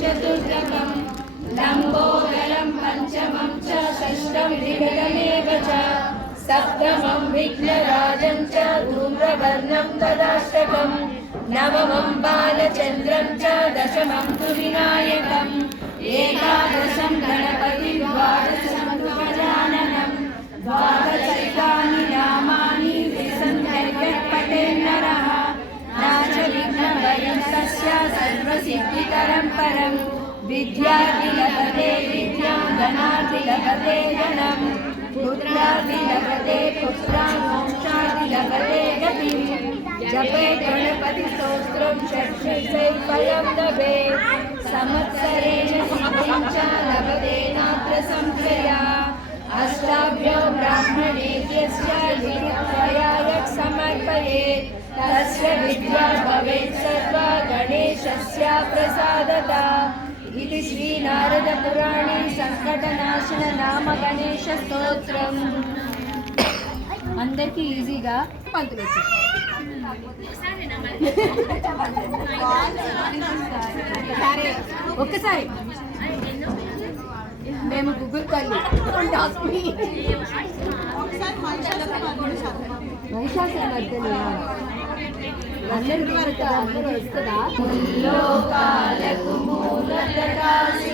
चतुर्थकं लम्बोदरं पंचमं च षष्ठं विगतमेव च सप्तमं विघ्नराजं च धूम्रवर्णं तदाष्टकं नवमं बालचन्द्रं च दशमं तु विनायकम् एकादशं गणपतिं द्वादशं तु गजाननं द्वादशैकानि नामानि विसन्ध्यर्यत्पठेन्नरः नाचविघ्नभयं तस्य सर्वसिद्धिकरं परं विद्यार्थि लभते विद्यां धनार्थि लभते धनं पुत्रार्थि लभते पुत्रान् मोक्षार्थि लभते गतिं जपे गणपतिस्तोत्रं षट्शिरसैर्फलं लभेत् संवत्सरेण सिद्धिं च लभते नात्र संशया अष्टाभ्यो ब्राह्मणेभ्यश्च लिखित्वा यत् समर्पयेत् तस्य विद्या भवेत् सर्वा गणेशस्य प्रसादता इति श्री नारद पुराणे संकटनाशन नाम गणेश स्तोत्रम् అందరికీ ఈజీగా పంతులు సరే ఒక్కసారి మేము గూగుల్ తల్లి వైశాఖ మధ్యలో అందరికీ అందరూ వస్తుందా లోకాలకు మూల ప్రకాశి